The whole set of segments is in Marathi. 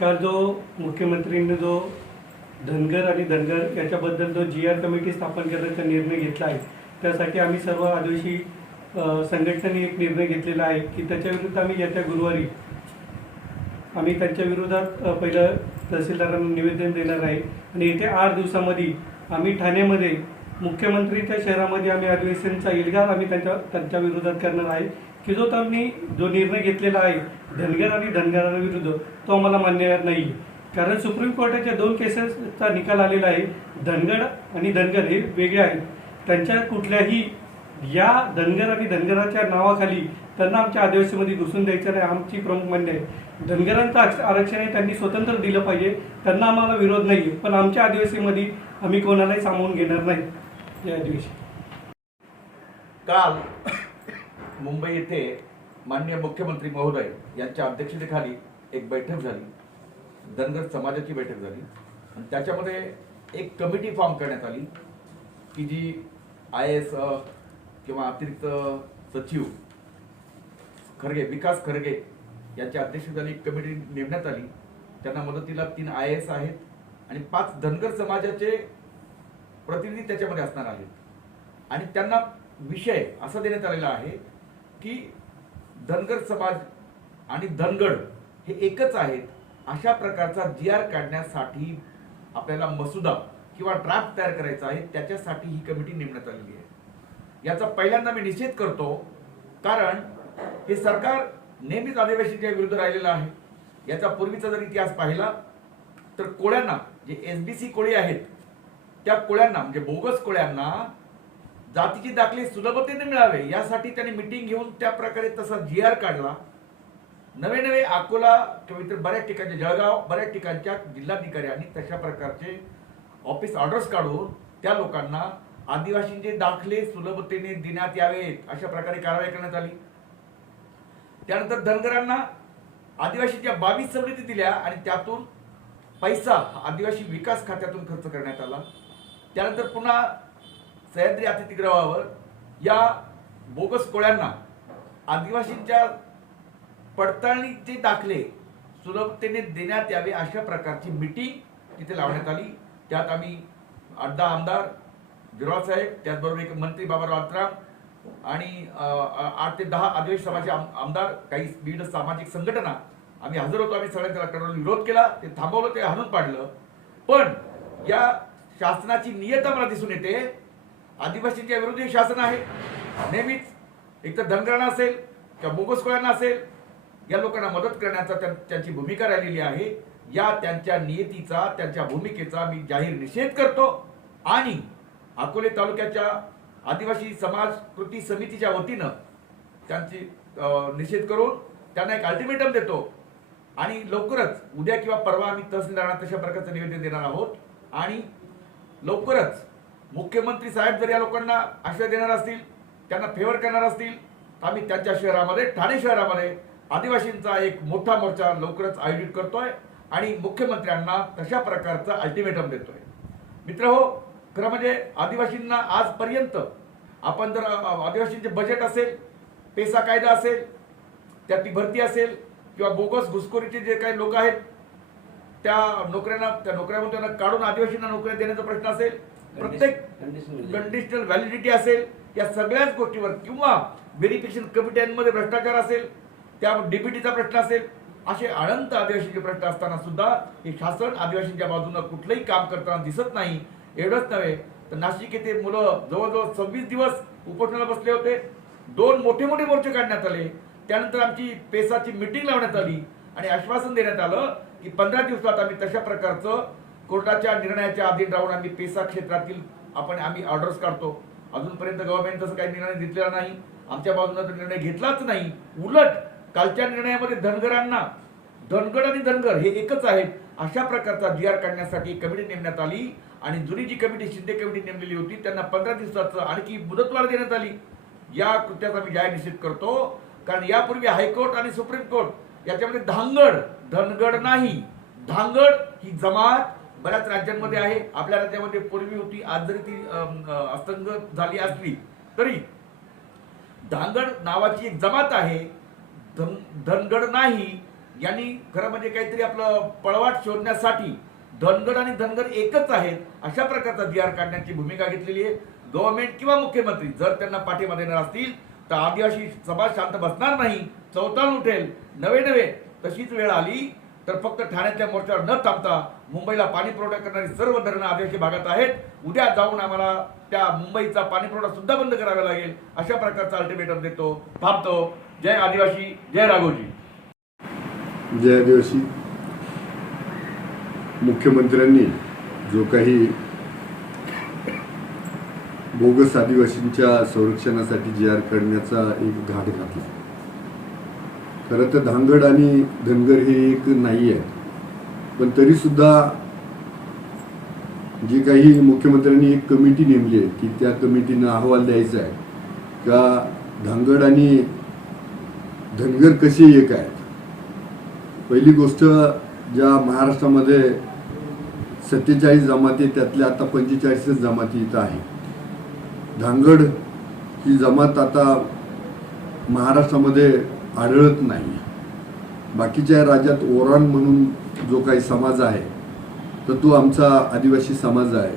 काल जो मुख्यमंत्र्यांनी जो धनगर आणि धनगर याच्याबद्दल जो जी आर कमिटी स्थापन करण्याचा निर्णय घेतला आहे त्यासाठी आम्ही सर्व आदिवासी संघटनेने एक निर्णय घेतलेला आहे की त्याच्याविरुद्ध आम्ही येत्या गुरुवारी आम्ही त्यांच्या विरोधात पहिलं तहसीलदारांना निवेदन देणार आहे. आणि येत्या आठ दिवसामध्ये आम्ही ठाण्यामध्ये मुख्यमंत्रीच्या शहरामध्ये आम्ही आदिवासींचा इलगार आम्ही त्यांच्या त्यांच्या विरोधात करणार आहे. की जो जो निर्णय घेतलेला आहे धनगर आणि धनगरांविरुद्ध तो आम्हाला मान्य नाही. कारण सुप्रीम कोर्टाच्या दोन केसेसचा निकाल आलेला आहे. धनगड आणि धनगर हे वेगळे आहेत. त्यांच्या कुठल्याही या धनगर आणि धनगराच्या नावाखाली त्यांना आमच्या आदिवासीमध्ये घुसून द्यायचं नाही आमची प्रमुख मान्य आहे. धनगरांचं आरक्षण आहे त्यांनी स्वतंत्र दिलं पाहिजे. त्यांना आम्हाला विरोध नाही. पण आमच्या आदिवासीमध्ये आम्ही कोणालाही सामावून घेणार नाही. या दिवशी काल मुंबई येथे माननीय मुख्यमंत्री महोदय यांच्या अध्यक्षतेखाली एक बैठक झाली. धनगर समाजाची बैठक झाली. आणि त्याच्यामध्ये एक कमिटी फॉर्म करण्यात आली की जी आय एस किंवा अतिरिक्त सचिव खरगे विकास खरगे यांच्या अध्यक्षतेखाली एक कमिटी नेमण्यात आली. त्यांना मदतीला तीन आय एस आहेत आणि पाच धनगर समाजाचे प्रतिनिधी त्याच्यामध्ये असणार आहेत. आणि त्यांना विषय असा देण्यात आलेला आहे की धनगर समाज आणि धनगड हे एकच आहेत अशा प्रकारचा जी आर काढण्यासाठी आपल्याला मसुदा किंवा ड्राफ्ट तयार करायचा आहे त्याच्यासाठी ही कमिटी नेमण्यात आलेली आहे. याचा पहिल्यांदा मी निषेध करतो कारण हे सरकार नेहमीच आदिवासीच्या विरुद्ध राहिलेलं आहे. याचा पूर्वीचा जर इतिहास पाहिला तर कोळ्यांना जे एस बी सी कोळी आहेत त्या कोळ्यांना म्हणजे बोगस कोळ्यांना जातीचे दाखले सुलभतेने मिळावे यासाठी त्यांनी मिटिंग घेऊन त्या प्रकारे तसा जी आर काढला. नवे नवे अकोला किंवा इतर बऱ्याच ठिकाणचे जळगाव बऱ्याच ठिकाणच्या जिल्हाधिकाऱ्यांनी तशा प्रकारचे ऑफिस ऑर्डर्स काढून त्या लोकांना आदिवासींचे दाखले सुलभतेने देण्यात यावेत अशा प्रकारे कारवाई करण्यात आली. त्यानंतर धनगरांना आदिवासीच्या बावीस सवलती दिल्या आणि त्यातून पैसा आदिवासी विकास खात्यातून खर्च करण्यात आला. त्यानंतर पुन्हा सह्याद्री अतिथीगृहावर या बोगस कोळ्यांना आदिवासींच्या पडताळणीचे दाखले सुलभतेने देण्यात यावे अशा प्रकारची मिटिंग तिथे लावण्यात आली. त्यात आम्ही अड्डा आमदार गिरवा साहेब त्याचबरोबर एक मंत्री बाबाराव आत्राम आणि आठ ते दहा आदिवासी समाजाचे आम- आमदार काही विविध सामाजिक संघटना आम्ही हजर होतो. आम्ही सगळ्या त्याला कडून विरोध केला. ते थांबवलं ते हाणून पाडलं. पण या शासनाची नियता मला दिसून येते आदिवासीच्या विरोधी शासन आहे. नेहमीच एक तर धनगरांना असेल किंवा बोगसकोळ्यांना असेल या लोकांना मदत करण्याचा त्यां- त्यांची भूमिका राहिलेली आहे. या त्यांच्या नियतीचा त्यांच्या भूमिकेचा मी जाहीर निषेध करतो. आणि अकोले तालुक्याच्या आदिवासी समाज कृती समितीच्या वतीनं त्यांची निषेध करून त्यांना एक अल्टिमेटम देतो. आणि लवकरच उद्या किंवा परवा आम्ही तहसीलदारांना तशा प्रकारचं निवेदन देणार आहोत. आणि लवकरच मुख्यमंत्री साहेब जर या लोकांना आश्रय देणार असतील त्यांना फेवर करणार असतील तर आम्ही त्यांच्या शहरामध्ये ठाणे शहरामध्ये आदिवासींचा एक मोठा मोर्चा लवकरच आयोजित करतोय आणि मुख्यमंत्र्यांना तशा प्रकारचा अल्टिमेटम देतोय. मित्र हो खरं म्हणजे आदिवासींना आजपर्यंत आपण जर आदिवासींचे बजेट असेल पेसा कायदा असेल त्यातली भरती असेल किंवा बोगस घुसखोरीचे जे काही लोक आहेत त्या नोकऱ्यांना त्या नोकऱ्यामधून त्यांना काढून आदिवासींना नोकऱ्या देण्याचा प्रश्न असेल प्रत्येक कंडिशनल व्हॅलिडिटी असेल या सगळ्याच गोष्टीवर किंवा व्हेरिफिकेशन कमिट्यांमध्ये भ्रष्टाचार असेल त्या डीबीटीचा प्रश्न असेल असे अनंत आदिवासीचे प्रश्न असताना सुद्धा हे शासन आदिवासींच्या बाजूनं कुठलंही काम करताना दिसत नाही एवढंच नव्हे तर नाशिक येथे मुलं जवळजवळ सव्वीस दिवस उपोषणाला बसले होते. दोन मोठे मोठे मोर्चे काढण्यात आले. त्यानंतर आमची पेसाची मिटिंग लावण्यात आली आणि आश्वासन देण्यात आलं की पंधरा दिवसात आम्ही तशा प्रकारचं कोर्टाच्या निर्णयाच्या अधीन राहून आम्ही पेसा क्षेत्रातील आपण आम्ही ऑर्डर्स काढतो. अजूनपर्यंत गव्हर्नमेंट तसं काही निर्णय घेतलेला नाही. आमच्या बाजूने तर निर्णय घेतलाच नाही. उलट कालच्या निर्णयामध्ये धनगरांना धनगड आणि धनगर हे एकच आहेत. अशा प्रकारचा जी आर काढण्यासाठी कमिटी नेमण्यात आली आणि जुनी जी कमिटी शिंदे कमिटी नेमलेली होती त्यांना पंधरा दिवसाचं आणखी मुदतवाढ देण्यात आली. या कृत्याचा मी जाहीर निषेध करतो. कारण यापूर्वी हायकोर्ट आणि सुप्रीम कोर्ट याच्यामध्ये धांगड धनगड नाही. धांगड ही जमात बऱ्याच राज्यांमध्ये आहे. आपल्या राज्यामध्ये पूर्वी होती आज जरी ती अस्तंग झाली असली तरी धांगड नावाची एक जमात आहे. धन- धनगड नाही. यांनी खरं म्हणजे काहीतरी आपलं पळवाट शोधण्यासाठी धनगड आणि धनगड एकच आहेत अशा प्रकारचा जी काढण्याची भूमिका घेतलेली आहे. गव्हर्नमेंट किंवा मुख्यमंत्री जर त्यांना पाठिंबा देणार असतील तर आदिवासी सभा शांत बसणार नाही. चौताल उठेल. नवे नवे तशीच वेळ आली तर फक्त ठाण्याच्या मोर्चावर न थांबता मुंबईला पाणी पुरवठा करणारी सर्व धरणं आदिवासी भागात आहेत. उद्या जाऊन आम्हाला त्या मुंबईचा पाणी पुरवठा सुद्धा बंद करावा लागेल. अशा प्रकारचा अल्टिमेटम देतो. थांबतो. जय आदिवासी जय राघोजी. जय आदिवासी. मुख्यमंत्र्यांनी जो काही बोगस आदिवासींच्या संरक्षणासाठी जी आर करण्याचा एक घाट घातला. खरं तर धांगड आणि धनगर हे एक नाही आहे पण तरी सुद्धा जे काही मुख्यमंत्र्यांनी एक कमिटी नेमली आहे की त्या कमिटीनं अहवाल द्यायचा आहे. का धांगड आणि धनगर कसे एक आहेत? पहिली गोष्ट ज्या महाराष्ट्रामध्ये सत्तेचाळीस जमाती त्यातल्या आता पंचेचाळीसच जमाती इथं आहे धांगड ही जमात आता महाराष्ट्रामध्ये आढळत नाही. बाकीच्या राज्यात ओरान म्हणून जो काही समाज आहे तर तो आमचा आदिवासी समाज आहे.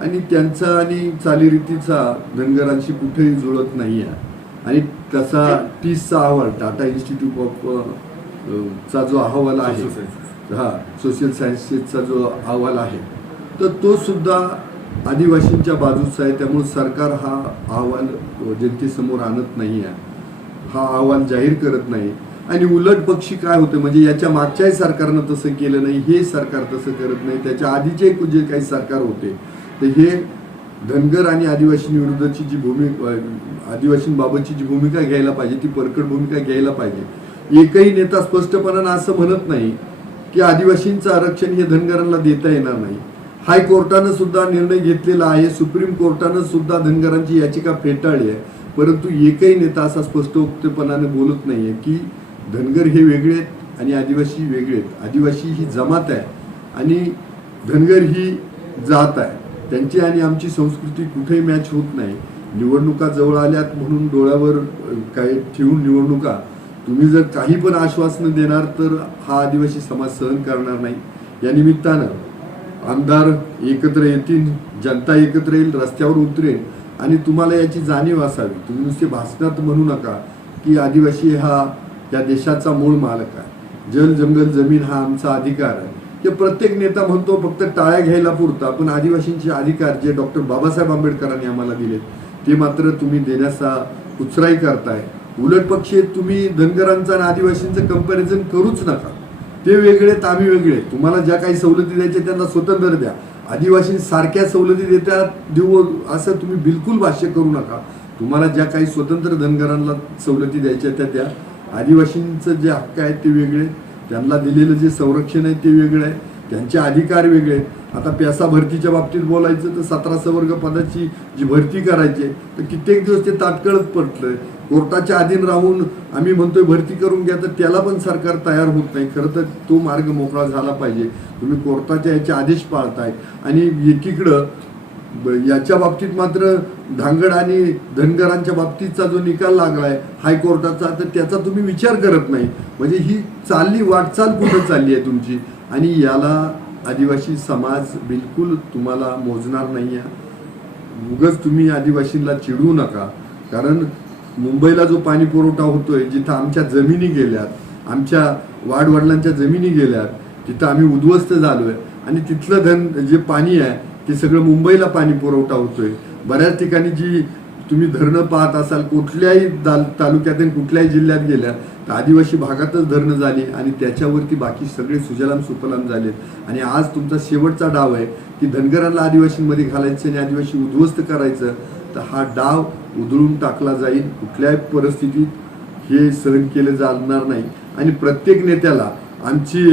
आणि त्यांचा आणि चालीरीतीचा धनगरांशी कुठेही जुळत नाही आहे आणि तसा टीसचा अहवाल टाटा इन्स्टिट्यूट ऑफ चा जो अहवाल आहे हा सोशल सायन्सेसचा जो अहवाल आहे तर तो सुद्धा आदिवासींच्या बाजूचा आहे. त्यामुळे सरकार हा अहवाल जनतेसमोर आणत नाही आहे हा अहवाल जाहीर करत नाही. आणि उलट पक्षी काय होतं म्हणजे याच्या मागच्याही सरकारनं तसं केलं नाही हे सरकार तसं करत नाही त्याच्या आधीचे जे काही सरकार होते तर हे धनगर आणि आदिवासींविरुद्धची जी भूमिका आदिवासींबाबतची जी भूमिका घ्यायला पाहिजे ती परकड भूमिका घ्यायला पाहिजे. एकही नेता स्पष्टपणानं असं म्हणत नाही की आदिवासींचं आरक्षण हे धनगरांना देता येणार नाही. हायकोर्टानं सुद्धा निर्णय घेतलेला आहे सुप्रीम कोर्टानं सुद्धा धनगरांची याचिका फेटाळली आहे परंतु एकही नेता असा स्पष्टोक्तपणाने बोलत नाहीये की धनगर हे वेगळे आहेत आणि आदिवासी वेगळे आहेत. आदिवासी ही जमात आहे आणि धनगर ही जात आहे. त्यांची आणि आमची संस्कृती कुठेही मॅच होत नाही. निवडणुका जवळ आल्यात म्हणून डोळ्यावर काय ठेवून निवडणुका. तुम्ही जर काही पण आश्वासनं देणार तर हा आदिवासी समाज सहन करणार नाही. या निमित्तानं आमदार एकत्र येतील जनता एकत्र येईल रस्त्यावर उतरेल आणि तुम्हाला याची जाणीव असावी. तुम्ही नुसते भाषणात म्हणू नका की आदिवासी हा या देशाचा मूळ मालक आहे. जल जंगल जमीन हा आमचा अधिकार आहे. हे प्रत्येक नेता म्हणतो फक्त टाळ्या घ्यायला पुरता पण आदिवासींचे अधिकार जे डॉक्टर बाबासाहेब आंबेडकरांनी आम्हाला दिलेत ते मात्र तुम्ही देण्याचा उचराई करताय. उलट पक्षी तुम्ही धनगरांचं आणि आदिवासींचं कंपॅरिझन करूच नका. ते वेगळे आहेत, आम्ही वेगळे तुम्हाला ज्या काही सवलती द्यायच्या त्यांना स्वतंत्र द्या. आदिवासी सारख्या सवलती देतात देऊ असं तुम्ही बिलकुल भाष्य करू नका. तुम्हाला ज्या काही स्वतंत्र धनगरांना सवलती द्यायच्या त्या द्या. आदिवासींचं जे हक्क आहेत ते वेगळे आहेत. त्यांना दिलेलं जे संरक्षण आहे ते वेगळं आहे. त्यांचे अधिकार वेगळे आहेत. आता प्यासा भरतीच्या बाबतीत बोलायचं तर सतरा सवर्ग पदाची जी भरती करायची आहे, तर कित्येक दिवस ते तात्काळच पटलंय. कोर्टाच्या अधीन राहून आम्ही म्हणतोय भरती करून घ्या तर त्याला पण सरकार तयार होत नाही. खरं तर तो मार्ग मोकळा झाला पाहिजे. तुम्ही कोर्टाच्या याचे आदेश पाळताय. आणि एकीकडं याच्या बाबतीत मात्र धांगड आणि धनगरांच्या बाबतीतचा जो निकाल लागलाय हायकोर्टाचा तर त्याचा तुम्ही विचार करत नाही. म्हणजे ही चालली वाटचाल कुठं चालली आहे तुमची? आणि याला आदिवासी समाज बिलकुल तुम्हाला मोजणार नाही आहे उगच तुम्ही आदिवासींना चिडवू नका. कारण मुंबईला जो पाणी पुरवठा होतोय जिथं आमच्या जमिनी गेल्यात आमच्या वाडवडिलांच्या जमिनी गेल्यात तिथं आम्ही उद्ध्वस्त झालोय. आणि तिथलं धन जे पाणी आहे ते सगळं मुंबईला पाणी पुरवठा होतोय. बऱ्याच ठिकाणी जी तुम्ही धरणं पाहत असाल कुठल्याही दाल तालुक्यात आणि कुठल्याही जिल्ह्यात गेल्या तर आदिवासी भागातच धरणं झाली आणि त्याच्यावरती बाकी सगळे सुजलाम सुफलाम झालेत. आणि आज तुमचा शेवटचा डाव आहे की धनगरांना आदिवासींमध्ये घालायचं आणि आदिवासी उद्ध्वस्त करायचं तर हा डाव उधळून टाकला जाईल. कुठल्याही परिस्थितीत हे सहन केलं जाणार नाही. आणि प्रत्येक नेत्याला आमची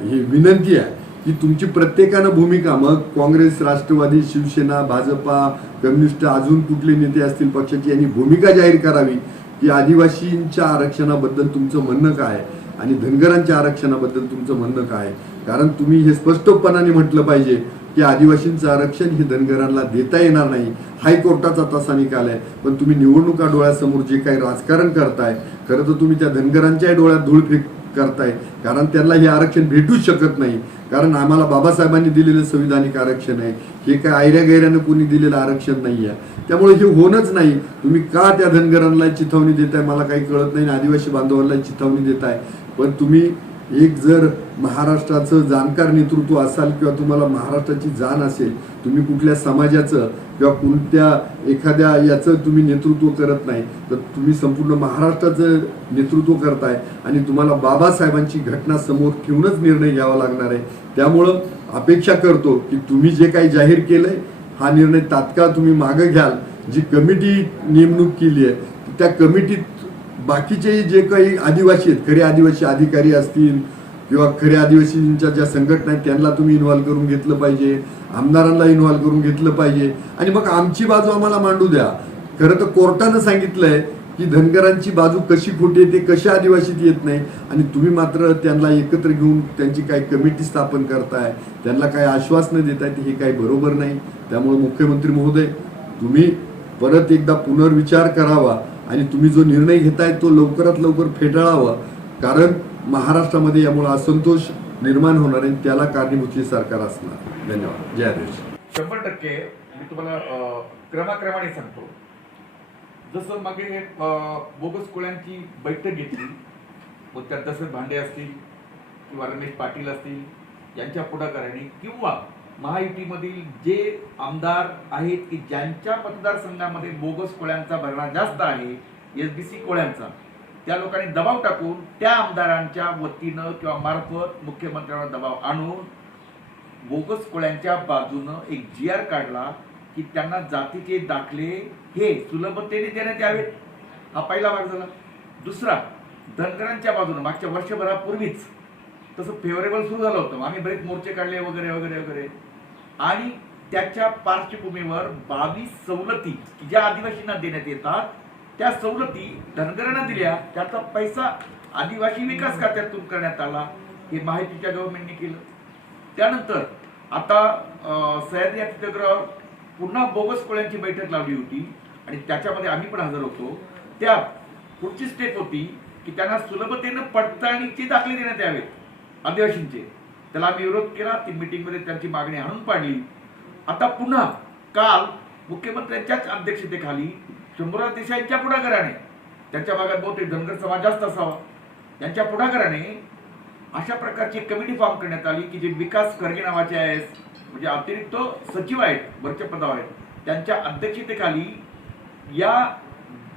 ही विनंती आहे की तुमची प्रत्येकानं भूमिका मग काँग्रेस राष्ट्रवादी शिवसेना भाजपा कम्युनिस्ट अजून कुठले नेते असतील पक्षाची यांनी भूमिका जाहीर करावी. की आदिवासींच्या आरक्षणाबद्दल तुमचं म्हणणं काय? आहे आणि धनगरांच्या आरक्षणाबद्दल तुमचं म्हणणं काय? आहे कारण तुम्ही हे स्पष्टपणाने म्हटलं पाहिजे की आदिवासींचं आरक्षण हे धनगरांना देता येणार नाही. हायकोर्टाचा तसा निकाल आहे. पण तुम्ही निवडणुका डोळ्यासमोर जे काही राजकारण करताय खरं तर तुम्ही त्या धनगरांच्याही डोळ्यात धूळ फेक करताय. कारण त्यांना हे आरक्षण भेटूच शकत नाही. कारण आम्हाला बाबासाहेबांनी दिलेलं संविधानिक आरक्षण आहे. हे काय आयऱ्या गैऱ्यानं कोणी दिलेलं आरक्षण नाही आहे त्यामुळे हे होणंच नाही. तुम्ही का त्या धनगरांना चिथावणी देताय? मला काही कळत नाही. आदिवासी बांधवांना चिथावणी देताय. पण तुम्ही एक जर महाराष्ट्राचं जाणकार नेतृत्व असाल किंवा तुम्हाला महाराष्ट्राची जाण असेल तुम्ही कुठल्या समाजाचं किंवा कोणत्या एखाद्या याचं तुम्ही नेतृत्व करत नाही तर तुम्ही संपूर्ण महाराष्ट्राचं नेतृत्व करताय आणि तुम्हाला बाबासाहेबांची घटना समोर ठेवूनच निर्णय घ्यावा लागणार आहे. त्यामुळं अपेक्षा करतो की तुम्ही जे काही जाहीर केलंय हा निर्णय तात्काळ तुम्ही मागं घ्याल. जी कमिटी नेमणूक केली आहे त्या कमिटीत बाकीचे जे काही आदिवासी आहेत खरे आदिवासी अधिकारी असतील किंवा खरे आदिवासींच्या ज्या संघटना आहेत त्यांना तुम्ही इन्व्हॉल्व करून घेतलं पाहिजे आमदारांना इन्व्हॉल्व करून घेतलं पाहिजे. आणि मग आमची बाजू आम्हाला मांडू द्या. खरं तर कोर्टानं सांगितलंय की धनगरांची बाजू कशी खोटी आहे ते कशा आदिवासीत येत नाही. आणि तुम्ही मात्र त्यांना एकत्र घेऊन त्यांची काही कमिटी स्थापन करताय. त्यांना काही आश्वासनं देत आहेत हे काही बरोबर नाही. त्यामुळे मुख्यमंत्री महोदय तुम्ही परत एकदा पुनर्विचार करावा. आणि तुम्ही जो निर्णय घेताय तो लवकरात लवकर फेटाळावा. कारण महाराष्ट्रामध्ये यामुळे असंतोष निर्माण होणार आहे त्याला कारणीभूतली सरकार असणार. धन्यवाद. जय आदेश शंभर टक्के मी तुम्हाला क्रमाक्रमाने सांगतो. जसं मागे बोगस कोळ्यांची बैठक घेतली मग त्यात दशरथ भांडे असतील किंवा रमेश पाटील असतील यांच्या पुढाकाराने किंवा महायुतीमधील जे आमदार आहेत की ज्यांच्या मतदारसंघामध्ये बोगस कोळ्यांचा भरणा जास्त आहे एस बी सी कोळ्यांचा त्या लोकांनी दबाव टाकून त्या आमदारांच्या वतीनं किंवा मार्फत मुख्यमंत्र्यांवर दबाव आणून बोगस कोळ्यांच्या बाजूनं एक जी आर काढला की त्यांना जातीचे दाखले हे सुलभतेने देण्यात यावेत हा पहिला भाग झाला. दुसरा धनगरांच्या बाजूनं मागच्या वर्षभरापूर्वीच तसं फेवरेबल सुरू झालं होतं. आम्ही बरेच मोर्चे काढले वगैरे वगैरे वगैरे. आणि त्याच्या पार्श्वभूमीवर बावीस सवलती की ज्या आदिवासींना देण्यात येतात त्या सवलती धनगरांना दिल्या. त्याचा पैसा आदिवासी विकास खात्यातून करण्यात आला. हे माहितीच्या गव्हर्नमेंटने केलं. त्यानंतर आता सह्याद्री या चित्रग्रहावर पुन्हा बोगस कोळ्यांची बैठक लावली होती आणि त्याच्यामध्ये आम्ही पण हजर होतो. त्या पुढची स्टेप होती की त्यांना सुलभतेनं पडताळणीचे दाखले देण्यात यावेत आदिवासींचे. त्याला आम्ही विरोध केला ती मीटिंगमध्ये त्यांची मागणी आणून पाडली. आता पुन्हा काल मुख्यमंत्र्यांच्याच अध्यक्षतेखाली शंभूराज देसाईंच्या पुढाकाराने त्यांच्या भागात बहुतेक धनगर समाज जास्त असावा त्यांच्या पुढाकाराने अशा प्रकारची कमिटी फॉर्म करण्यात आली की जे विकास खरगे नावाचे आहेत म्हणजे अतिरिक्त सचिव आहेत वरच्या पदावर आहेत त्यांच्या अध्यक्षतेखाली या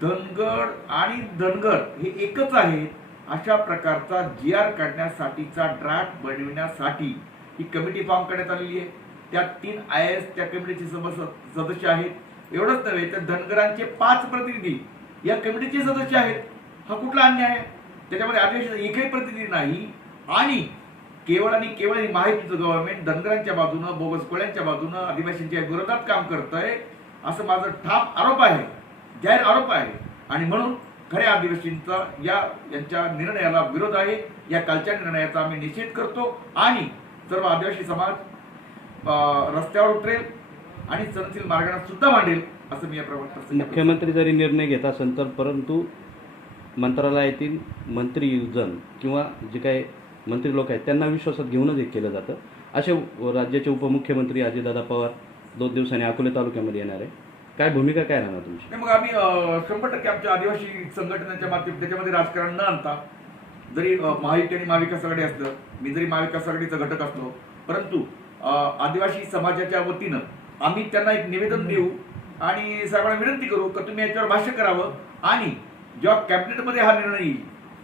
धनगर आणि धनगर हे एकच आहेत अशा प्रकारचा जी आर काढण्यासाठीचा ड्राफ्ट बनविण्यासाठी ही कमिटी फॉर्म करण्यात आलेली आहे. त्यात तीन आय एस त्या कमिटीचे सदस्य सदस्य आहेत. एवढंच नव्हे तर धनगरांचे पाच प्रतिनिधी या कमिटीचे सदस्य आहेत. हा कुठला अन्याय आहे? त्याच्यामध्ये आदिवासी एकही प्रतिनिधी नाही. आणि केवळ आणि केवळ ही माहितीचं गव्हर्नमेंट धनगरांच्या बाजूनं बोगस कोळ्यांच्या बाजूनं आदिवासींच्या विरोधात काम करतंय असं माझं ठाम आरोप आहे. जाहीर आरोप आहे. आणि म्हणून खऱ्या आदिवासींचा या यांच्या निर्णयाला विरोध आहे. या कालच्या निर्णयाचा आम्ही निषेध करतो. आणि सर्व आदिवासी समाज रस्त्यावर उतरेल आणि सनशील मार्गाने सुद्धा मांडेल असं मी या प्रमाणात मुख्यमंत्री जरी निर्णय घेत असेल तर परंतु मंत्रालयातील मंत्रीजन किंवा जे काही मंत्री लोक आहेत त्यांना विश्वासात घेऊनच हे केलं जातं. असे राज्याचे उपमुख्यमंत्री अजितदादा पवार दोन दिवसांनी अकोले तालुक्यामध्ये येणार आहे काय भूमिका काय राहणार तुमची? नाही, मग आम्ही अं, शंभर टक्के आमच्या आदिवासी संघटनेच्या माध्यम त्याच्यामध्ये राजकारण न आणता जरी अं, महायुती आणि महाविकास आघाडी असलं मी जरी महाविकास आघाडीचा घटक असलो परंतु अं, आदिवासी समाजाच्या वतीनं आम्ही त्यांना एक निवेदन देऊ आणि साहेबांना विनंती करू का तुम्ही याच्यावर भाष्य करावं आणि जेव्हा कॅबिनेटमध्ये हा निर्णय येईल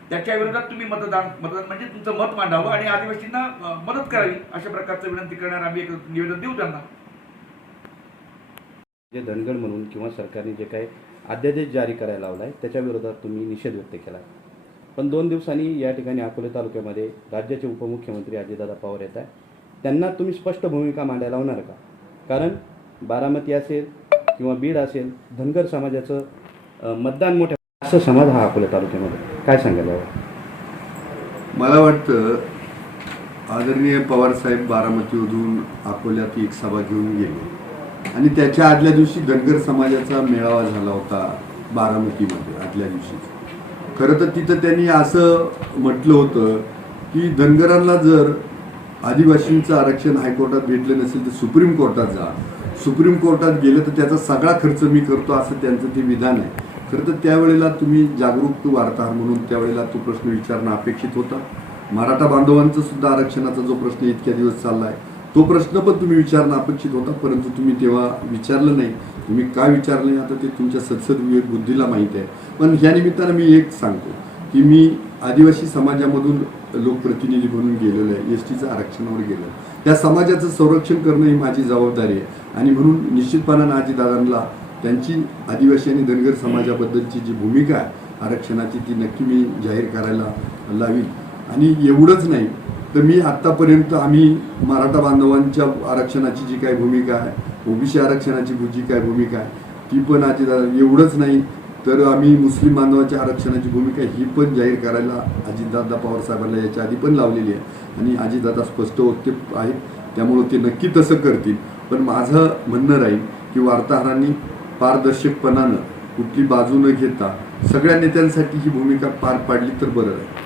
त्याच्या विरोधात तुम्ही मतदान मतदान म्हणजे तुमचं मत मांडावं आणि आदिवासींना अं, मदत करावी अशा प्रकारचं विनंती करणार आम्ही एक निवेदन देऊ त्यांना. जे धनगड म्हणून किंवा सरकारने जे काही अध्यादेश जारी करायला लावला आहे त्याच्या विरोधात तुम्ही निषेध व्यक्त केला. पण दोन दिवसांनी या ठिकाणी अकोले तालुक्यामध्ये राज्याचे उपमुख्यमंत्री अजितदादा पवार येत आहे त्यांना तुम्ही स्पष्ट भूमिका मांडायला लावणार का? कारण बारामती असेल किंवा बीड असेल धनगर समाजाचं मतदान मोठ्या असं समाज हा अकोले तालुक्यामध्ये. काय सांगायला हवं मला वाटतं आदरणीय पवारसाहेब बारामतीमधून अकोल्यात एक सभा घेऊन गेले. आणि त्याच्या आदल्या दिवशी धनगर समाजाचा मेळावा झाला होता बारामतीमध्ये आदल्या दिवशी. खरं तर तिथं त्यांनी असं म्हटलं होतं की धनगरांना जर आदिवासींचं आरक्षण हायकोर्टात भेटलं नसेल तर सुप्रीम कोर्टात जा. सुप्रीम कोर्टात गेलं तर त्याचा सगळा खर्च मी करतो असं त्यांचं ते विधान आहे. खरं तर त्यावेळेला तुम्ही जागरूक वार्ताहर म्हणून त्यावेळेला तो प्रश्न विचारणं अपेक्षित होता. मराठा बांधवांचं सुद्धा आरक्षणाचा जो प्रश्न इतक्या दिवस चालला आहे तो प्रश्न पण तुम्ही विचारणं अपेक्षित होता परंतु तुम्ही तेव्हा विचारलं नाही. तुम्ही का विचारलं नाही? आता ते तुमच्या सदसद विवेक बुद्धीला माहीत आहे. पण ह्या निमित्तानं मी एक सांगतो की मी आदिवासी समाजामधून लोकप्रतिनिधी म्हणून गेलेलं आहे एस टीचं आरक्षणावर गेलो त्या समाजाचं संरक्षण करणं ही माझी जबाबदारी आहे. आणि म्हणून निश्चितपणानं आजीदादांना त्यांची आदिवासी आणि धनगर समाजाबद्दलची जी भूमिका आहे आरक्षणाची ती नक्की मी जाहीर करायला लावीन. आणि एवढंच नाही तर मी आत्तापर्यंत आम्ही मराठा बांधवांच्या आरक्षणाची जी काही भूमिका आहे ओबीसी आरक्षणाची जी काय भूमिका आहे ती पण अजितदादा एवढंच नाही तर आम्ही मुस्लिम बांधवांच्या आरक्षणाची भूमिका ही पण जाहीर करायला अजितदादा पवार साहेबांना याच्या आधी पण लावलेली आहे. आणि अजितदादा स्पष्ट वक्ते आहेत त्यामुळं ते नक्की तसं करतील. पण माझं म्हणणं राहील की वार्ताहरांनी पारदर्शकपणानं कुठली बाजू न घेता सगळ्या नेत्यांसाठी ही भूमिका पार पाडली तर बरं राहील.